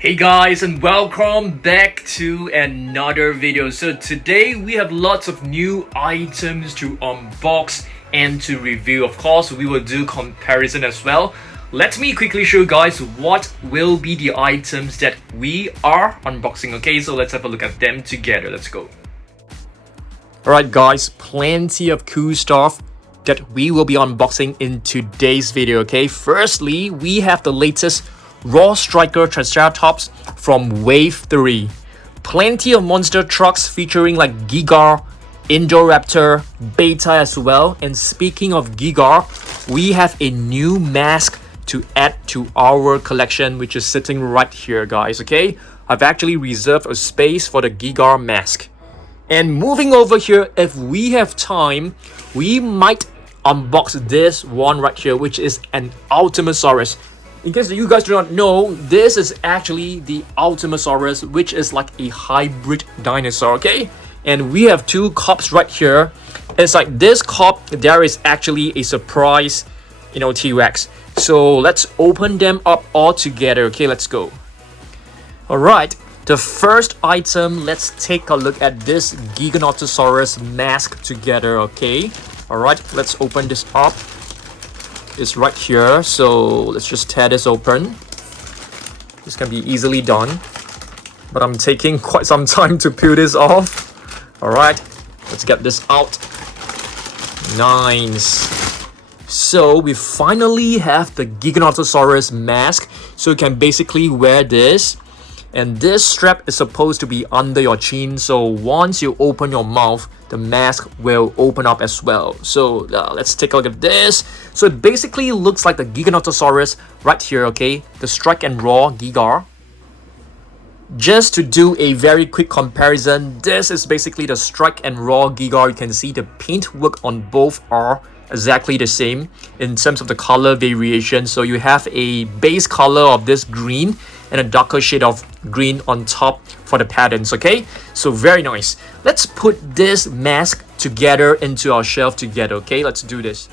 Hey guys, and welcome back to another video. So today we have lots of new items to unbox and to review. Of course, we will do comparison as well. Let me quickly show you guys what will be the items that we are unboxing. Okay, so let's have a look at them together. Let's go. Alright guys, plenty of cool stuff that we will be unboxing in today's video. Okay, firstly, we have the latest Raw Striker Triceratops from Wave 3. Plenty of monster trucks featuring like Giga, Indoraptor, Beta as well. And speaking of Giga, we have a new mask to add to our collection, which is sitting right here, guys. Okay, I've actually reserved a space for the Giga mask. And moving over here, if we have time, we might unbox this one right here, which is an Ultimasaurus. In case you guys do not know, this is actually the Ultimasaurus, which is like a hybrid dinosaur, okay? And we have two cups right here. Inside this cup, there is actually a surprise, T-Rex. So let's open them up all together, okay? Let's go. Alright, the first item, let's take a look at this Giganotosaurus mask together, okay? Alright, let's open this up. Is right here, so let's just tear this open. This can be easily done, but I'm taking quite some time to peel this off. All right, let's get this out. Nice. So we finally have the Giganotosaurus mask, so you can basically wear this, and this strap is supposed to be under your chin, so once you open your mouth, the mask will open up as well. So let's take a look at this. So it basically looks like the Giganotosaurus right here, okay? The Strike and Raw Giga. Just to do a very quick comparison, this is basically the Strike and Raw Giga. You can see the paint work on both are exactly the same in terms of the color variation. So you have a base color of this green and a darker shade of green on top for the patterns, okay? So very nice. Let's put this mask together into our shelf together, okay? Let's do this.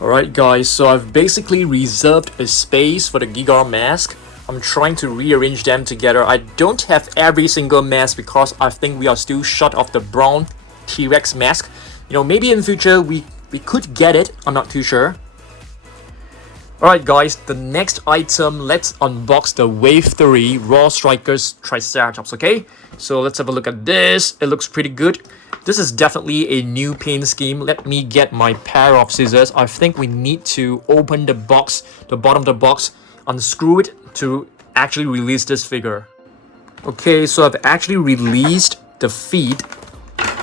Alright guys, so I've basically reserved a space for the Giga mask. I'm trying to rearrange them together. I don't have every single mask because I think we are still short of the brown T-Rex mask. Maybe in future we could get it, I'm not too sure. Alright guys, the next item, let's unbox the Wave 3 Raw Strikers Triceratops, okay? So let's have a look at this. It looks pretty good. This is definitely a new paint scheme. Let me get my pair of scissors. I think we need to open the box, the bottom of the box, unscrew it to actually release this figure. Okay, so I've actually released the feet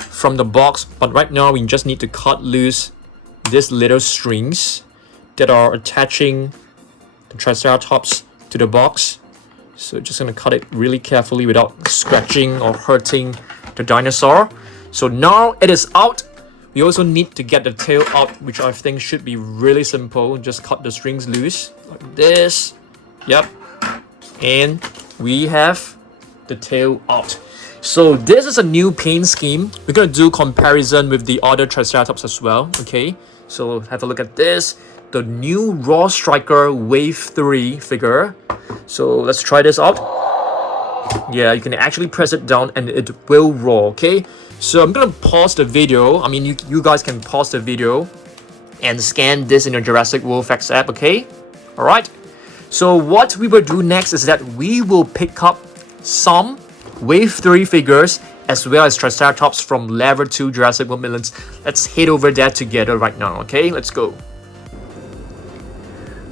from the box, but right now we just need to cut loose these little strings that are attaching the Triceratops to the box. So just gonna cut it really carefully without scratching or hurting the dinosaur. So now it is out. We also need to get the tail out, which I think should be really simple. Just cut the strings loose like this. Yep. And we have the tail out. So this is a new paint scheme. We're gonna do comparison with the other Triceratops as well, okay? So have a look at this. The new Raw Striker Wave 3 figure. So let's try this out. Yeah, you can actually press it down and it will roll, okay? So I'm gonna pause the video. I mean, you guys can pause the video and scan this in your Jurassic World Facts app, okay? Alright. So what we will do next is that we will pick up some Wave 3 figures as well as Triceratops from Level 2 Jurassic World Midlands. Let's head over there together right now, okay? Let's go.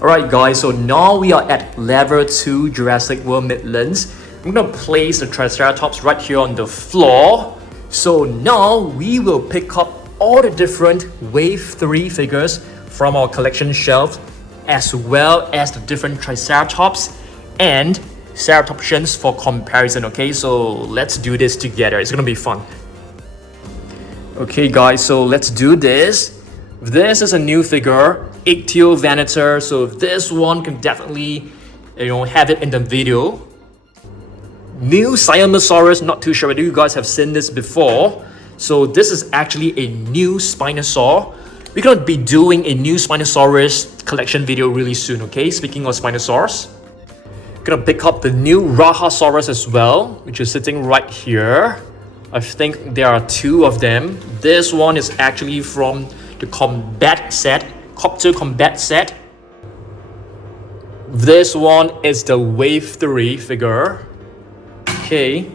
Alright guys, so now we are at Level 2 Jurassic World Midlands. I'm gonna place the Triceratops right here on the floor. So now we will pick up all the different Wave 3 figures from our collection shelf, as well as the different Triceratops and Ceratopsians for comparison, okay? So let's do this together. It's gonna be fun. Okay guys, so let's do this. This is a new figure, Ichthyovenator. So this one can definitely, have it in the video. New Siamosaurus, not too sure whether you guys have seen this before. So this is actually a new Spinosaur. We're gonna be doing a new Spinosaurus collection video really soon, okay? Speaking of Spinosaurs. Gonna pick up the new Rajasaurus as well, which is sitting right here. I think there are two of them. This one is actually from the combat set, Copter combat set. This one is the Wave 3 figure. Okay.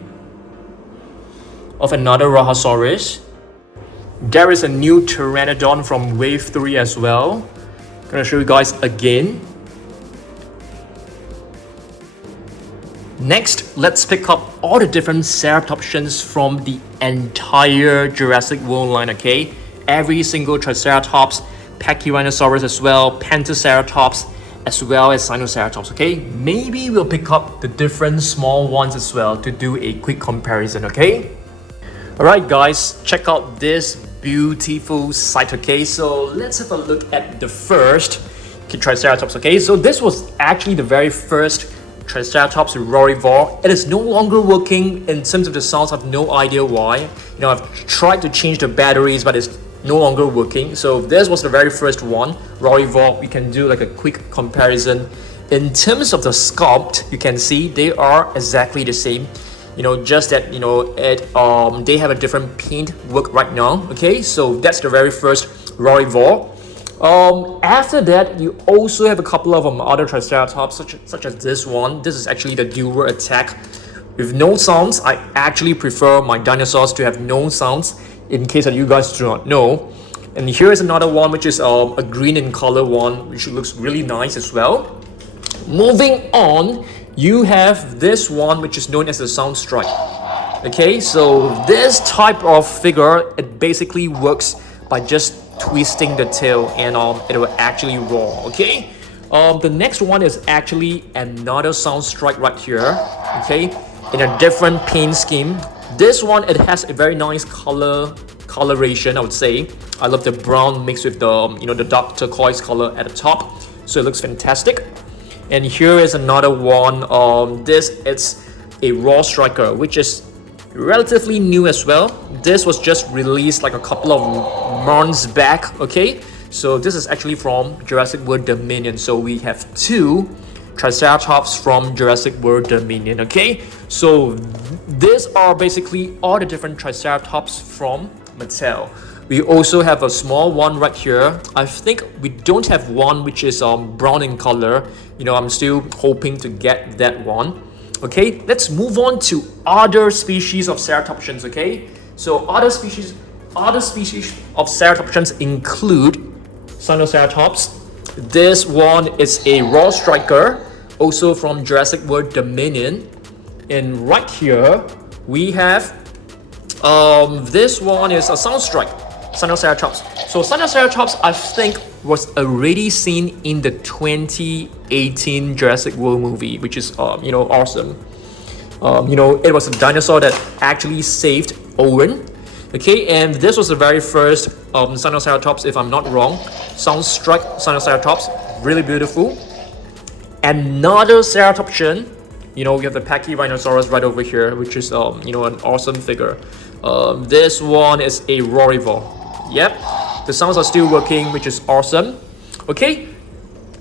Of another Rajasaurus. There is a new Pterandon from Wave 3 as well. Gonna show you guys again. Next, let's pick up all the different Ceratopsians from the entire Jurassic World line, okay? Every single Triceratops, Pachyrhinosaurus as well, Pentaceratops, as well as Sinoceratops, okay? Maybe we'll pick up the different small ones as well to do a quick comparison, okay? Alright guys, check out this beautiful sight, okay? So let's have a look at the first Triceratops, okay? So this was actually the very first Triceratops Rorivore. It is no longer working in terms of the sounds. I have no idea why. You know, I've tried to change the batteries, but it's no longer working. So this was the very first one, Rorivore. We can do like a quick comparison. In terms of the sculpt, you can see they are exactly the same. You know, just that, you know, they have a different paint work right now. Okay, so that's the very first Rorivore. After that, you also have a couple of other Triceratops, such as this one. This is actually the dual attack with no sounds. I actually prefer my dinosaurs to have no sounds, in case that you guys do not know. And here is another one, which is a green in color one, which looks really nice as well. Moving on, you have this one, which is known as the Sound Strike. Okay, so this type of figure, it basically works by just twisting the tail, and it will actually roar. Okay, the next one is actually another Sound Strike right here. Okay, in a different paint scheme. This one, it has a very nice coloration, I would say. I love the brown mixed with the the dark turquoise color at the top, so it looks fantastic. And here is another one. It's a Raw Striker, which is relatively new as well. This was just released like a couple of months back. Okay, so this is actually from Jurassic World Dominion. So we have two Triceratops from Jurassic World Dominion. Okay, so these are basically all the different Triceratops from Mattel. We also have a small one right here. I think we don't have one which is brown in color. You know, I'm still hoping to get that one. Okay, let's move on to other species of Ceratopsians. Okay, so other species of Ceratopsians include Sinoceratops. This one is a Raw Striker, also from Jurassic World Dominion. And right here we have this one is a Sound Strike, Sinoceratops. So Sinoceratops, I think, was already seen in the 2018 Jurassic World movie, which is awesome. It was a dinosaur that actually saved Owen. Okay, and this was the very first Sinoceratops, if I'm not wrong. Sound Strike Sinoceratops, really beautiful. Another Ceratopsian, we have the Pachyrhinosaurus right over here, which is an awesome figure. This one is a Rorivore. Yep, the sounds are still working, which is awesome. Okay,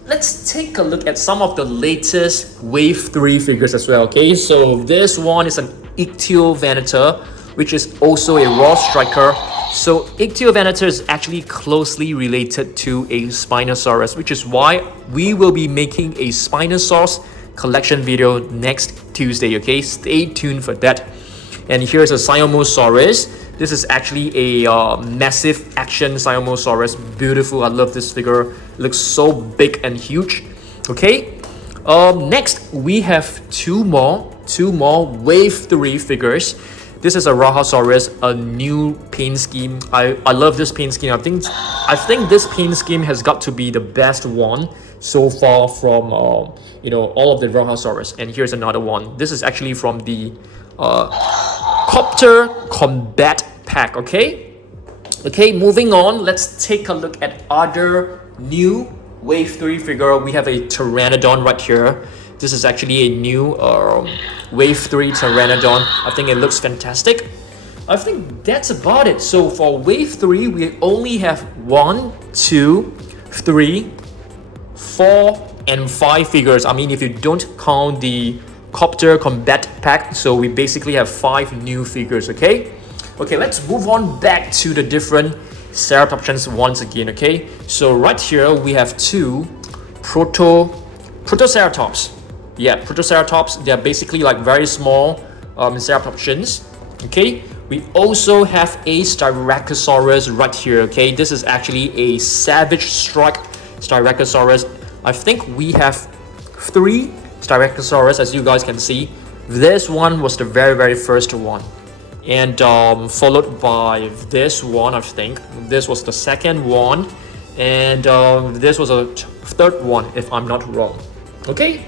let's take a look at some of the latest Wave 3 figures as well. Okay, so this one is an Ichthyovenator, which is also a Raw Striker. So Ichthyovenator is actually closely related to a Spinosaurus, which is why we will be making a Spinosaurus collection video next Tuesday. Okay, stay tuned for that. And here's a Siamosaurus. This is actually a massive action Siamosaurus. Beautiful. I love this figure. It looks so big and huge. Okay. Next we have two more Wave 3 figures. This is a Rajasaurus, a new paint scheme. I love this paint scheme. I think this paint scheme has got to be the best one so far from all of the Rajasaurus. And here's another one. This is actually from the Copter Combat Pack. Okay, moving on, let's take a look at other new Wave 3 figure. We have a Pterandon right here. This is actually a new Wave 3 Pterandon. I think it looks fantastic. I think that's about it. So for Wave 3, we only have 1, 2, 3, 4, and 5 figures. I mean, if you don't count the Copter Combat Pack, so we basically have 5 new figures, okay? Okay, let's move on back to the different Ceratopsians once again, okay? So right here, we have 2 Protoceratops. Yeah, Protoceratops, they're basically like very small Ceratopsians, okay? We also have a Styracosaurus right here, okay? This is actually a Savage Strike Styracosaurus. I think we have 3 Styracosaurus, as you guys can see. This one was the very first one. And followed by this one, I think. This was the second one. And this was a third one, if I'm not wrong. Okay?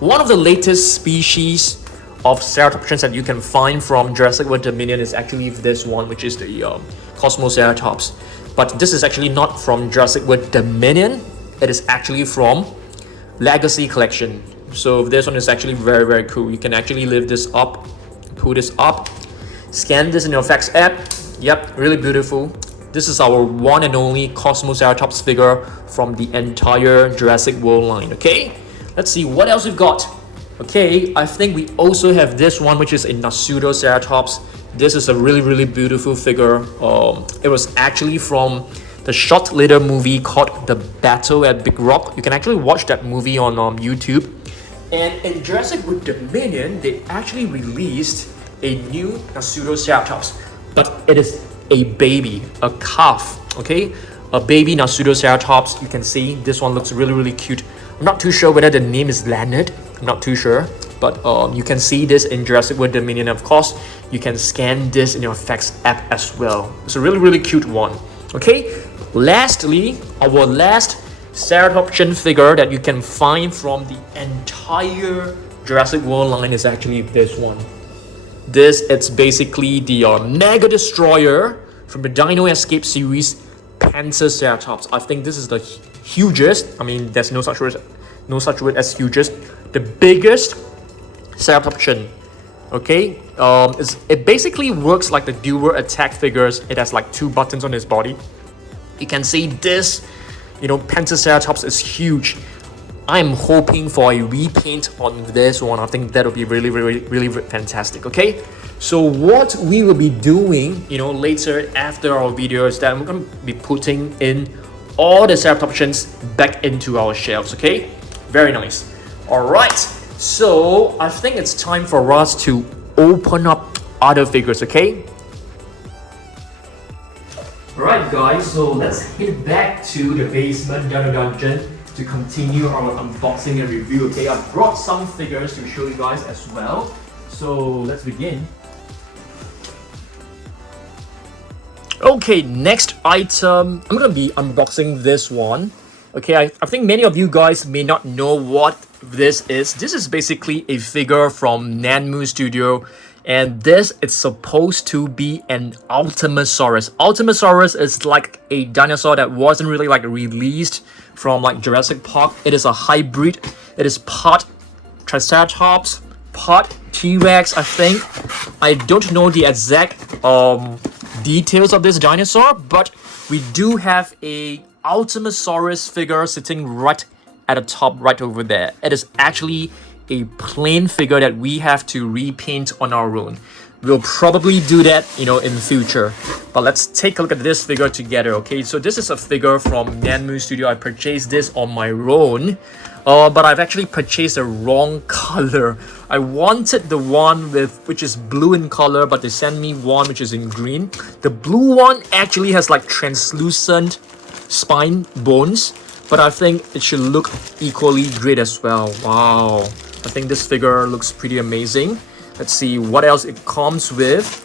One of the latest species of Ceratopsians that you can find from Jurassic World Dominion is actually this one, which is the Cosmoceratops. But this is actually not from Jurassic World Dominion. It is actually from Legacy Collection. So this one is actually very cool. You can actually lift this up, pull this up, scan this in your fax app. Yep, really beautiful. This is our one and only Cosmoceratops figure from the entire Jurassic World line, okay? Let's see what else we've got. Okay, I think we also have this one, which is a Pseudoceratops. This is a really beautiful figure. It was actually from the short little movie called The Battle at Big Rock. You can actually watch that movie on YouTube. And in Jurassic World Dominion, they actually released a new Pseudoceratops, but it is a baby, a calf, okay? A baby Pseudoceratops. You can see this one looks really cute. I'm not too sure whether the name is Leonard. I'm not too sure, but you can see this in Jurassic World Dominion. Of course, you can scan this in your fax app as well. It's a really cute one. Okay, lastly, our last Ceratopsian figure that you can find from the entire Jurassic World line is actually this one. It's basically the Mega Destroyer from the Dino Escape series, Panzerceratops. I think this is the hugest. I mean, there's no such word as hugest. The biggest Ceratopsian. Okay, it basically works like the dual attack figures. It has like 2 buttons on its body. You can see this, Panzerceratops is huge. I'm hoping for a repaint on this one. I think that'll be really fantastic. Okay, so what we will be doing, later after our video is that we're gonna be putting in all the Ceratopsians back into our shelves. Okay, very nice. All right, so I think it's time for us to open up other figures. Okay. Alright guys, so let's head back to the basement Dino Dungeon to continue our unboxing and review. Okay, I brought some figures to show you guys as well. So let's begin. Okay, next item, I'm gonna be unboxing this one. Okay, I think many of you guys may not know what this is. This is basically a figure from Nanmu Studio. And this is supposed to be an Ultimasaurus. Ultimasaurus is like a dinosaur that wasn't really like released from like Jurassic Park. It is a hybrid. It is part Triceratops, part T-Rex, I think. I don't know the exact details of this dinosaur, but we do have a Ultimasaurus figure sitting right at the top right over there. It is actually a plain figure that we have to repaint on our own. We'll probably do that, in the future. But let's take a look at this figure together, okay? So this is a figure from Nanmu Studio. I purchased this on my own, but I've actually purchased the wrong color. I wanted the one which is blue in color, but they sent me one which is in green. The blue one actually has like translucent spine bones, but I think it should look equally great as well. Wow. I think this figure looks pretty amazing. Let's see what else it comes with.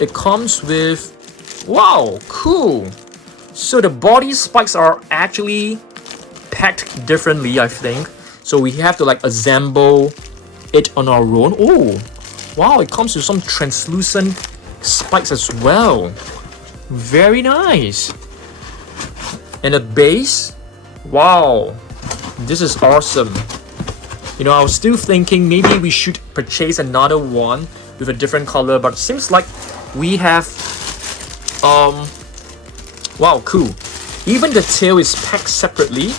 It comes with, wow, cool. So the body spikes are actually packed differently, I think. So we have to like assemble it on our own. Oh, wow, it comes with some translucent spikes as well. Very nice. And the base, wow, this is awesome. I was still thinking maybe we should purchase another one with a different color, but it seems like we have, wow, cool. Even the tail is packed separately.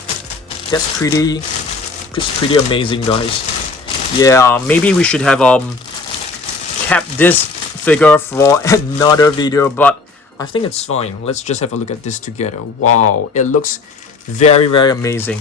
That's pretty amazing, guys. Yeah, maybe we should have kept this figure for another video, but I think it's fine. Let's just have a look at this together. Wow, it looks very, very amazing.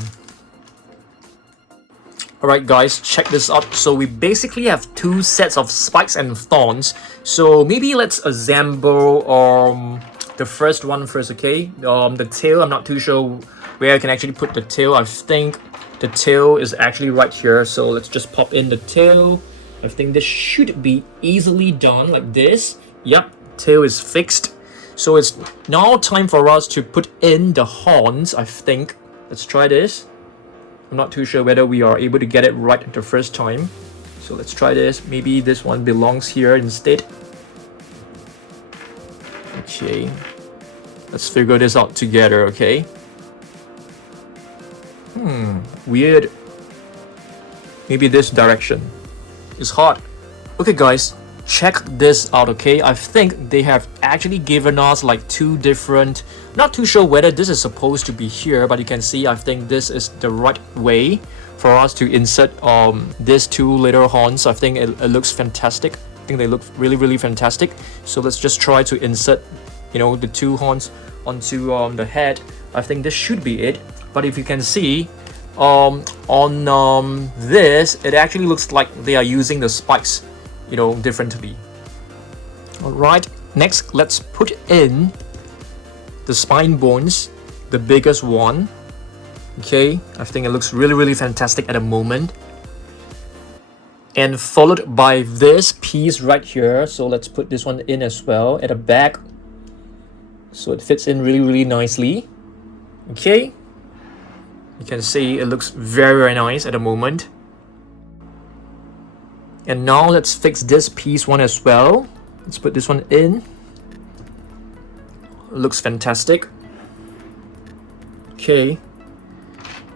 Alright guys, check this out. So we basically have two sets of spikes and thorns. So maybe let's assemble the first one first, okay? The tail, I'm not too sure where I can actually put the tail. I think the tail is actually right here. So let's just pop in the tail. I think this should be easily done like this. Yep, tail is fixed. So it's now time for us to put in the horns, I think. Let's try this. I'm not too sure whether we are able to get it right the first time. So let's try this. Maybe this one belongs here instead. Okay. Let's figure this out together, okay? Weird. Maybe this direction. It's hard. Okay guys, check this out, okay? I think they have actually given us like two different, not too sure whether this is supposed to be here, but you can see I think this is the right way for us to insert these two little horns. I think it looks fantastic. I think they look really, really fantastic. So let's just try to insert, you know, the two horns onto the head. I think this should be it. But if you can see on this, it actually looks like they are using the spikes, you know, differently. All right, next let's put in the spine bones, the biggest one. Okay, I think it looks really, really fantastic at the moment. And followed by this piece right here. So let's put this one in as well at the back. So it fits in really, really nicely. Okay, you can see it looks very, very nice at the moment. And now let's fix this piece one as well. Let's put this one in. Looks fantastic. Okay.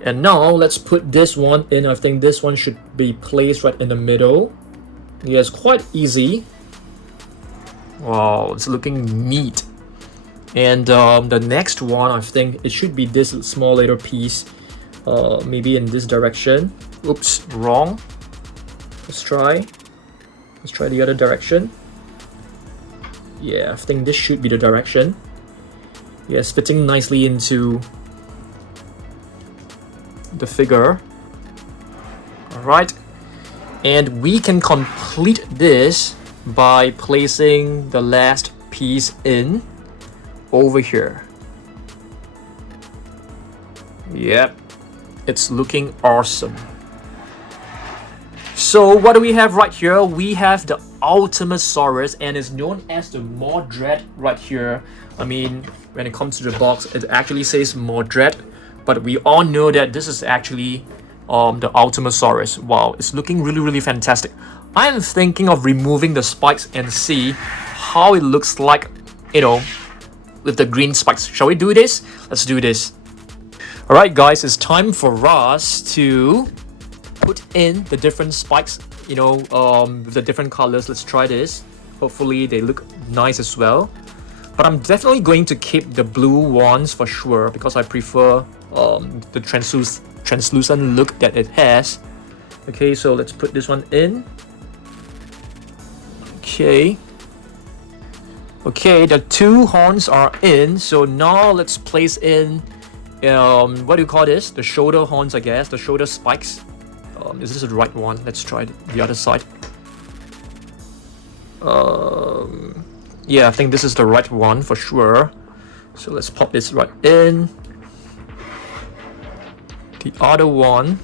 And now let's put this one in. I think this one should be placed right in the middle. Yeah, it's quite easy. Wow, it's looking neat. And the next one, I think it should be this small little piece. Maybe in this direction. Oops, wrong. Let's try the other direction. Yeah, I think this should be the direction. Yes, fitting nicely into the figure. Alright. And we can complete this by placing the last piece in over here. Yep. It's looking awesome. So what do we have right here? We have the Ultimasaurus, and it's known as the Mordred right here. I mean, when it comes to the box, it actually says Mordred, but we all know that this is actually the Ultimasaurus. Wow, it's looking really, really fantastic. I'm thinking of removing the spikes and see how it looks like, you know, with the green spikes. Shall we do this? Let's do this. Alright guys, it's time for us to put in the different spikes, you know, with the different colors. Let's try this. Hopefully they look nice as well. But I'm definitely going to keep the blue ones for sure, because I prefer the translucent look that it has. Okay, so let's put this one in. Okay. Okay, the two horns are in. So now let's place in what do you call this? The shoulder horns, I guess. The shoulder spikes. Is this the right one? Let's try the other side. Yeah, I think this is the right one for sure. So let's pop this right in. The other one,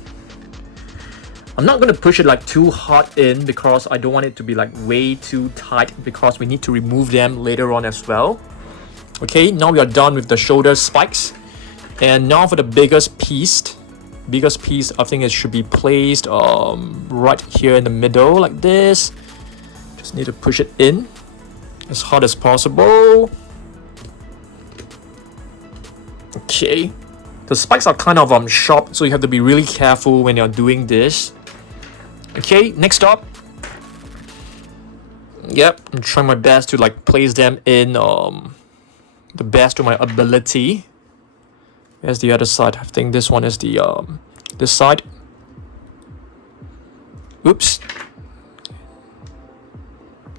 I'm not going to push it like too hard in because I don't want it to be like way too tight, because we need to remove them later on as well. Okay, now we are done with the shoulder spikes. And now for the biggest piece, I think it should be placed right here in the middle like this. Just need to push it in as hard as possible. Okay, the spikes are kind of sharp, so you have to be really careful when you're doing this. Okay, next up. Yep, I'm trying my best to like place them in the best of my ability. Where's the other side? I think this one is the this side. Oops.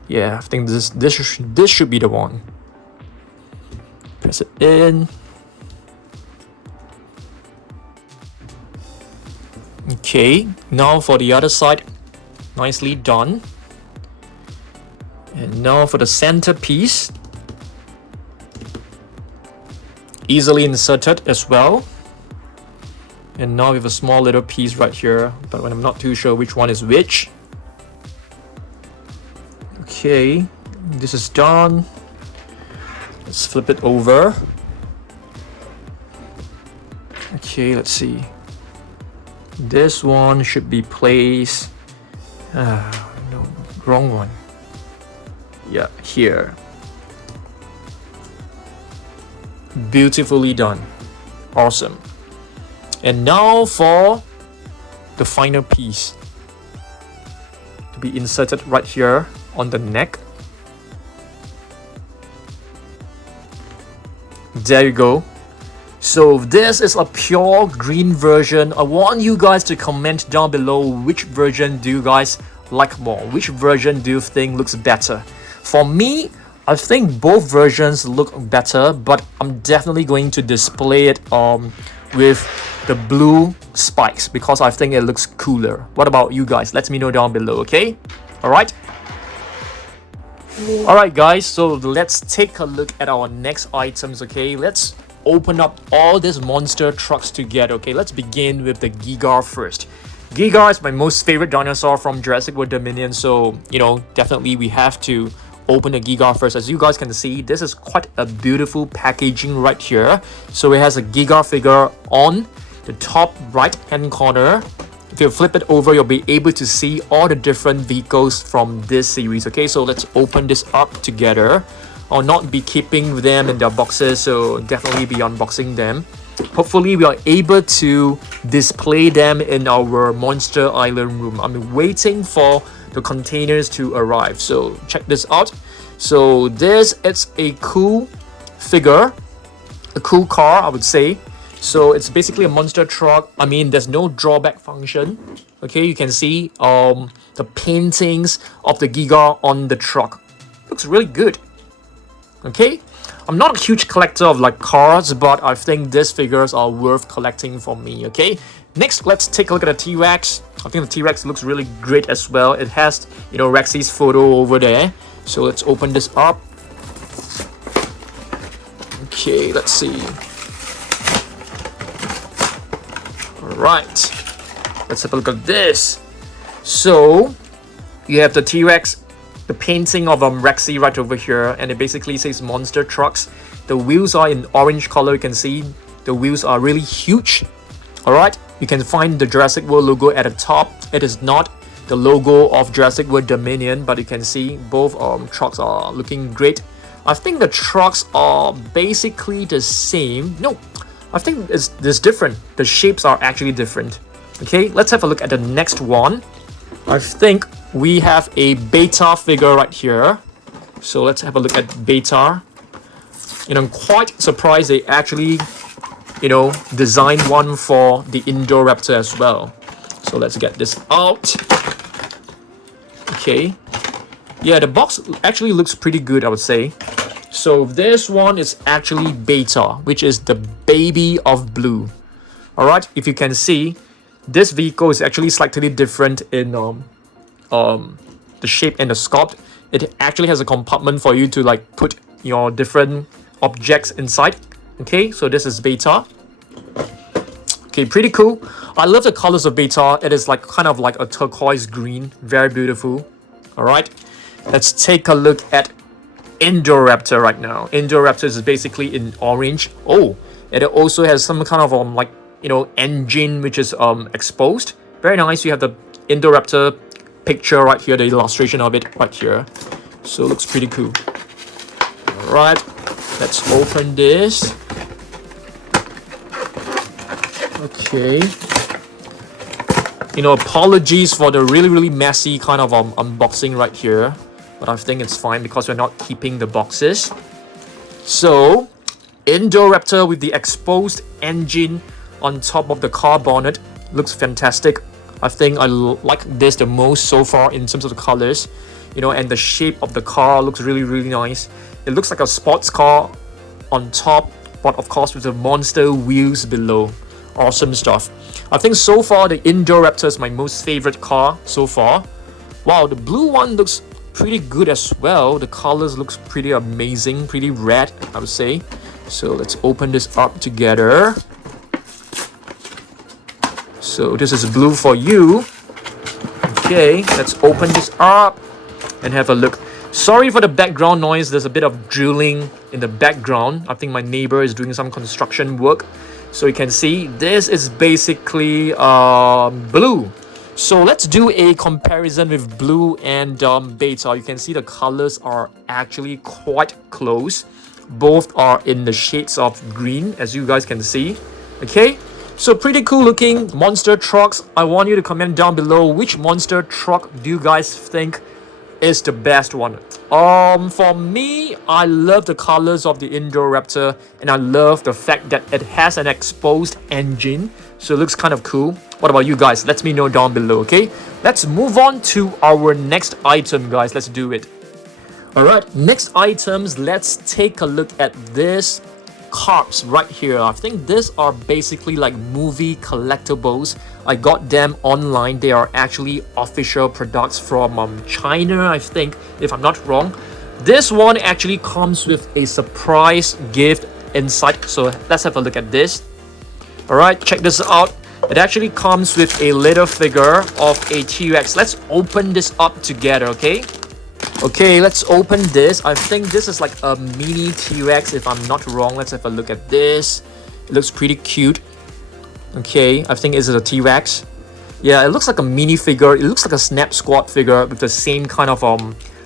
Yeah, I think this should be the one. Press it in. Okay, now for the other side. Nicely done. And now for the centerpiece. Easily inserted as well. And now we have a small little piece right here, but I'm not too sure which one is which. Okay, this is done. Let's flip it over. Okay, let's see. This one should be placed. No, wrong one. Yeah, here. Beautifully done. Awesome. And now for the final piece to be inserted right here on the neck. There you go. So this is a pure green version. I want you guys to comment down below which version do you guys like more. Which version do you think looks better? For me, I think both versions look better, but I'm definitely going to display it with the blue spikes because I think it looks cooler. What about you guys? Let me know down below, okay? Alright? Alright guys, so let's take a look at our next items, okay? Let's open up all these monster trucks together, okay? Let's begin with the Giga first. Giga is my most favorite dinosaur from Jurassic World Dominion, so, you know, definitely we have to open the Giga first. As you guys can see, this is quite a beautiful packaging right here. So it has a Giga figure on the top right hand corner. If you flip it over, you'll be able to see all the different vehicles from this series. Okay, so let's open this up together. I'll not be keeping them in their boxes, so definitely be unboxing them. Hopefully we are able to display them in our Monster Island room. I'm waiting for the containers to arrive, so check this out. So this is a cool figure, a cool car, I would say. So it's basically a monster truck. I mean, there's no drawback function. Okay, you can see the paintings of the Giga on the truck. Looks really good. Okay, I'm not a huge collector of like cars, but I think these figures are worth collecting for me. Okay, next let's take a look at the T-Rex. I think the T-Rex looks really great as well. It has, you know, Rexy's photo over there. So let's open this up. Okay, let's see. Alright, let's have a look at this. So you have the T-Rex, the painting of Rexy right over here, and it basically says monster trucks. The wheels are in orange color. You can see the wheels are really huge. Alright, you can find the Jurassic World logo at the top. It is not the logo of Jurassic World Dominion, but you can see both trucks are looking great. I think the trucks are basically the same. No, I think it's different. The shapes are actually different. Okay, let's have a look at the next one. I think we have a Beta figure right here. So let's have a look at Beta. And I'm quite surprised they actually, you know, designed one for the Indoraptor as well. So let's get this out. Okay. Yeah, the box actually looks pretty good, I would say. So this one is actually Beta, which is the baby of blue. Alright, if you can see, this vehicle is actually slightly different in the shape and the sculpt. It actually has a compartment for you to like put your different objects inside. Okay, so this is Beta. Okay, pretty cool. I love the colors of Beta. It is like kind of like a turquoise green, very beautiful. Alright, let's take a look at Indoraptor right now. Indoraptor is basically in orange. Oh, it also has some kind of like, you know, engine which is exposed. Very nice. You have the Indoraptor picture right here, the illustration of it right here. So it looks pretty cool. Alright, let's open this. Okay. You know, apologies for the really messy kind of unboxing right here, but I think it's fine because we're not keeping the boxes. So Indoraptor with the exposed engine on top of the car bonnet. Looks fantastic. I think I like this the most so far in terms of the colors. You know, and the shape of the car looks really nice. It looks like a sports car on top, but of course with the monster wheels below. Awesome stuff. I think so far the Indoraptor is my most favorite car so far. Wow, the blue one looks pretty good as well. The colors looks pretty amazing, pretty red, I would say. So let's open this up together. So this is blue for you. Okay, let's open this up and have a look. Sorry for the background noise. There's a bit of drilling in the background. I think my neighbor is doing some construction work. So you can see this is basically blue. So let's do a comparison with blue and beta. You can see the colors are actually quite close. Both are in the shades of green, as you guys can see. Okay, so pretty cool looking monster trucks. I want you to comment down below which monster truck do you guys think is the best one. For me, I love the colors of the Indoraptor, and I love the fact that it has an exposed engine, so it looks kind of cool. What about you guys? Let me know down below. Okay, let's move on to our next item, guys. Let's do it. All right, next items, let's take a look at this carps right here. I think these are basically like movie collectibles. I got them online. They are actually official products from China, I think, if I'm not wrong. This one actually comes with a surprise gift inside. So let's have a look at this. All right, check this out. It actually comes with a little figure of a T-Rex. Let's open this up together, okay? Okay, let's open this. I think this is like a mini T-Rex, if I'm not wrong. Let's have a look at this. It looks pretty cute. Okay, I think it's a T-Rex. Yeah, it looks like a mini figure. It looks like a Snap Squad figure with the same kind of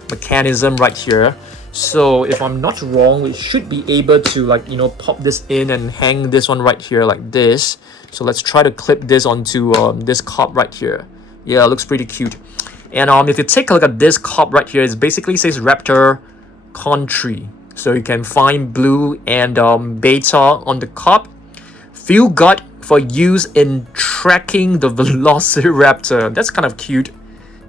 mechanism right here. So if I'm not wrong, we should be able to, like, you know, pop this in and hang this one right here like this. So let's try to clip this onto this cup right here. Yeah, it looks pretty cute. And if you take a look at this cup right here, it basically says Raptor Country. So you can find blue and beta on the cup. Feel gut for use in tracking the Velociraptor. That's kind of cute.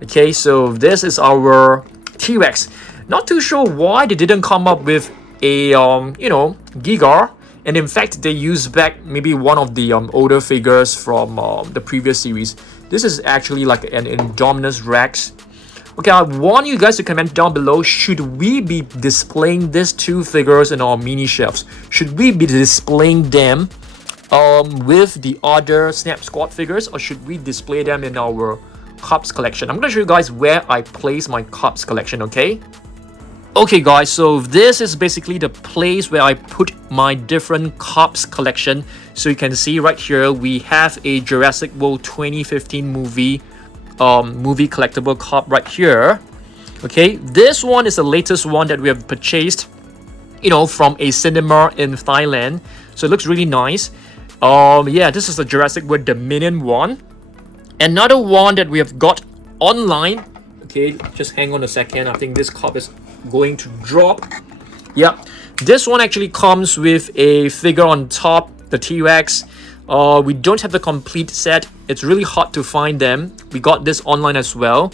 Okay, so this is our T-Rex. Not too sure why they didn't come up with a you know, Giga. And in fact, they used back maybe one of the older figures from the previous series. This is actually like an Indominus Rex. Okay, I want you guys to comment down below. Should we be displaying these two figures in our mini shelves? Should we be displaying them with the other Snap Squad figures, or should we display them in our Cups collection? I'm gonna show you guys where I place my Cups collection, okay? Okay guys, so this is basically the place where I put my different Cups collection. So you can see right here, we have a Jurassic World 2015 movie collectible cup right here. Okay, this one is the latest one that we have purchased, you know, from a cinema in Thailand. So it looks really nice. Yeah, this is the Jurassic World Dominion one. Another one that we have got online. Okay, just hang on a second. I think this cup is going to drop. Yeah, this one actually comes with a figure on top, the T-Rex. We don't have the complete set. It's really hard to find them. We got this online as well.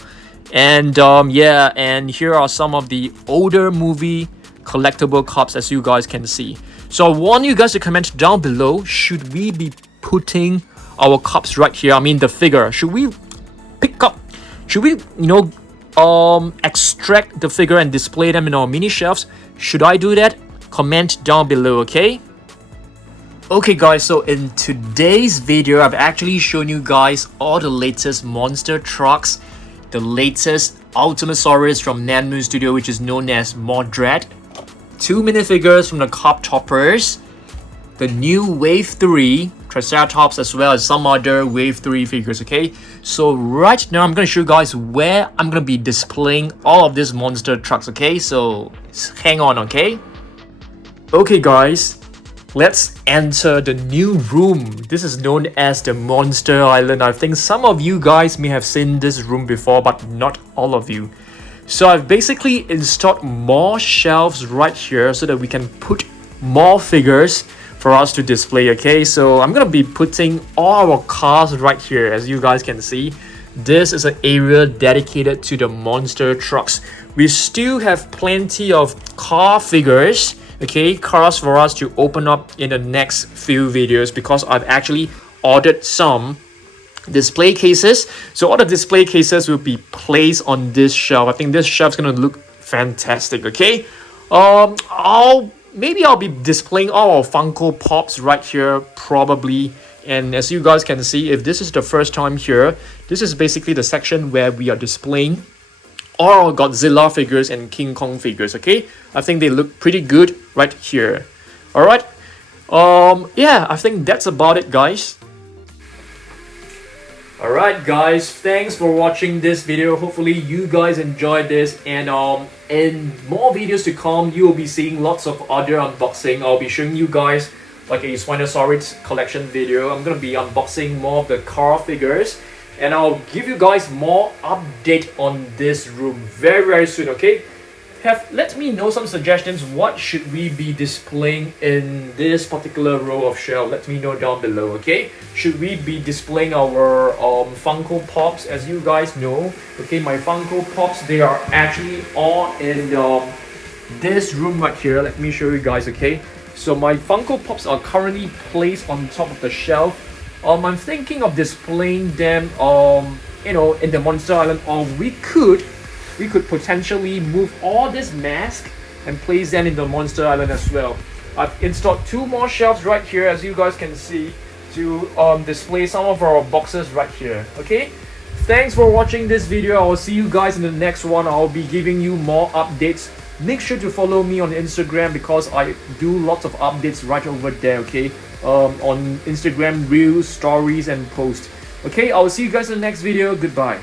And yeah, and here are some of the older movie collectible cups, as you guys can see. So I want you guys to comment down below, should we be putting our cups right here? I mean the figure, should we pick up, should we, you know, extract the figure and display them in our mini shelves? Should I do that? Comment down below, okay? Okay guys, so in today's video, I've actually shown you guys all the latest monster trucks, the latest Ultimasaurus from Nanmu Studio, which is known as Mordred, 2 minifigures from the Cup Toppers, the new Wave 3 Triceratops, as well as some other Wave 3 figures, okay? So right now, I'm going to show you guys where I'm going to be displaying all of these monster trucks, okay? So hang on, okay? Okay guys, let's enter the new room. This is known as the Monster Island. I think some of you guys may have seen this room before, but not all of you. So I've basically installed more shelves right here so that we can put more figures for us to display. Okay, so I'm gonna be putting all our cars right here. As you guys can see, this is an area dedicated to the monster trucks. We still have plenty of car figures, okay, cars for us to open up in the next few videos, because I've actually ordered some display cases. So all the display cases will be placed on this shelf. I think this shelf is gonna look fantastic. Okay, I'll be displaying all our Funko Pops right here probably. And as you guys can see, if this is the first time here, this is basically the section where we are displaying all our Godzilla figures and King Kong figures. Okay, I think they look pretty good right here. All right, yeah, I think that's about it, guys. Alright guys, thanks for watching this video. Hopefully you guys enjoyed this, and in more videos to come you will be seeing lots of other unboxing. I'll be showing you guys like a Spinosaurus collection video. I'm gonna be unboxing more of the car figures, and I'll give you guys more update on this room very soon. Okay, let me know some suggestions. What should we be displaying in this particular row of shelf? Let me know down below. Okay, should we be displaying our Funko Pops? As you guys know, okay, my Funko Pops, they are actually all in this room right here. Let me show you guys. Okay, so my Funko Pops are currently placed on top of the shelf. I'm thinking of displaying them you know, in the Monster Island, or we could potentially move all this mask and place them in the Monster Island as well. I've installed 2 more shelves right here, as you guys can see, to display some of our boxes right here. Okay, thanks for watching this video. I will see you guys in the next one. I'll be giving you more updates. Make sure to follow me on Instagram, because I do lots of updates right over there. Okay, on Instagram, reels, stories and posts. Okay, I will see you guys in the next video. Goodbye.